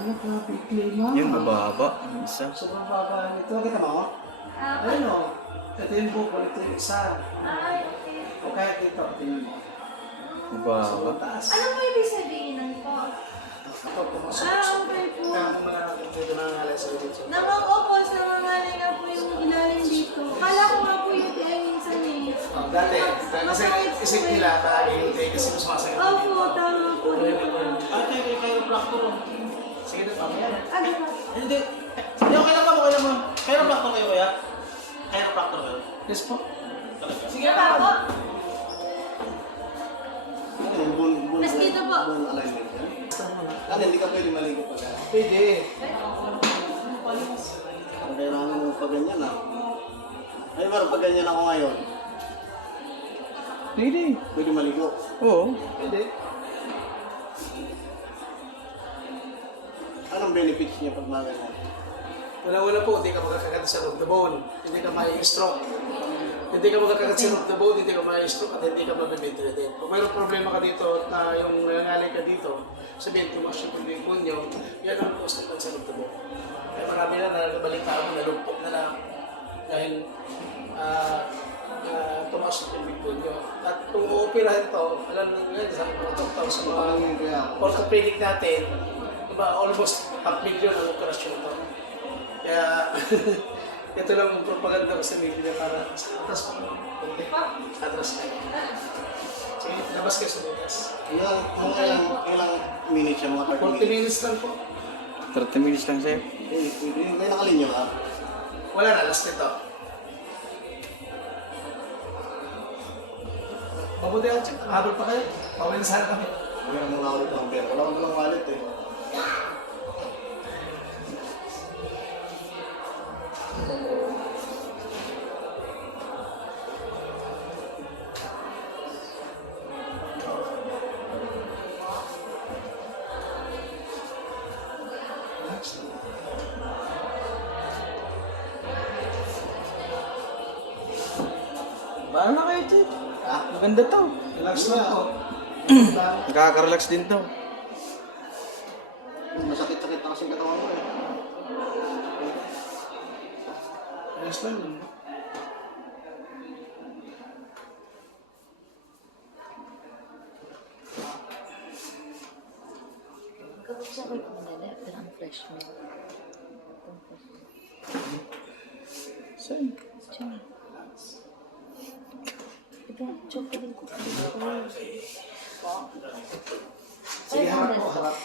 Ano, grabe klima. Yun, mababa. Isa. Sobrang baba nito. Kita mo? Ayun o. Ito yung bukol, ito yung isa. Ay, okay. O kahit dito, tingnan mo. Mababa. Sobrang taas. Ano po ibig sabihin ng po? Ito, pumasok. Okay po. Kaya kung mananakit dito nangangalay sa dito. Nakakopos, nangangalay nga po yung ilalim dito. Kala ko nga po yung TI minsan eh. Dati, kasi isip nila, palagi yung tayo kasi mas masakit. Opo, tama po. Ate, kayo plakto. Sige na, mamaya na. Ano ba? Hindi. Hindi, okay lang ba? Okay lang ba? Kayo plakto kayo, kuya? Kayo plakto kayo? Yes po. Sige pa po. Mas dito po. Ano, hindi ka pwede maligo pa ka? Pwede. Ang kailangan mo pa ganyan ah. Ay, parang pag ganyan ako ngayon, Pwede. pwede maligo. Oo. Pwede. Anong benefits niya pag mga ganyan? Wala-wala po, hindi ka makakagat sa loob the bone. Hindi ka mai-stroke. Hindi ka makakagat sa loob the bone, hindi ka mai-stroke at hindi ka mabibidre din. Kung mayroong problema ka dito na yung nangangalay ka dito, sabihin tumas yung pagbipunyo, yan ang cause ng sa loob the bone. Kaya marami na nagbalita mo, nalumpok na lang dahil tumas yung pagbipunyo. At kung uoperahin to, alam nyo yan, sa mga doktor, sa mga orthopedic natin, diba, almost 5 million ang operasyon to. Kaya, ito lang ang propaganda ko sa media para atras pa. Atras kayo. Sige, labas kayo sa bukas. Ilang minutes siya, mga 40 minutes lang po. 30 minutes lang sa'yo. May nakalinyo ka? Wala na, last nito. Mabuti ang check. Habol pa kayo. Pawin na sana kami. Huwag na muna ulit ang pera. Wala ko lang wallet eh. Paano na kayo, Chip? Ha? Maganda to. Relax na po. Nakaka-relax din to. Masakit-sakit na kasing katawan ko eh. Relax lang yun. Kapag siya kayo kumala, pero ang fresh milk. Saan? Diyan. Ito, chocolate ko. Sige, harap po, harap.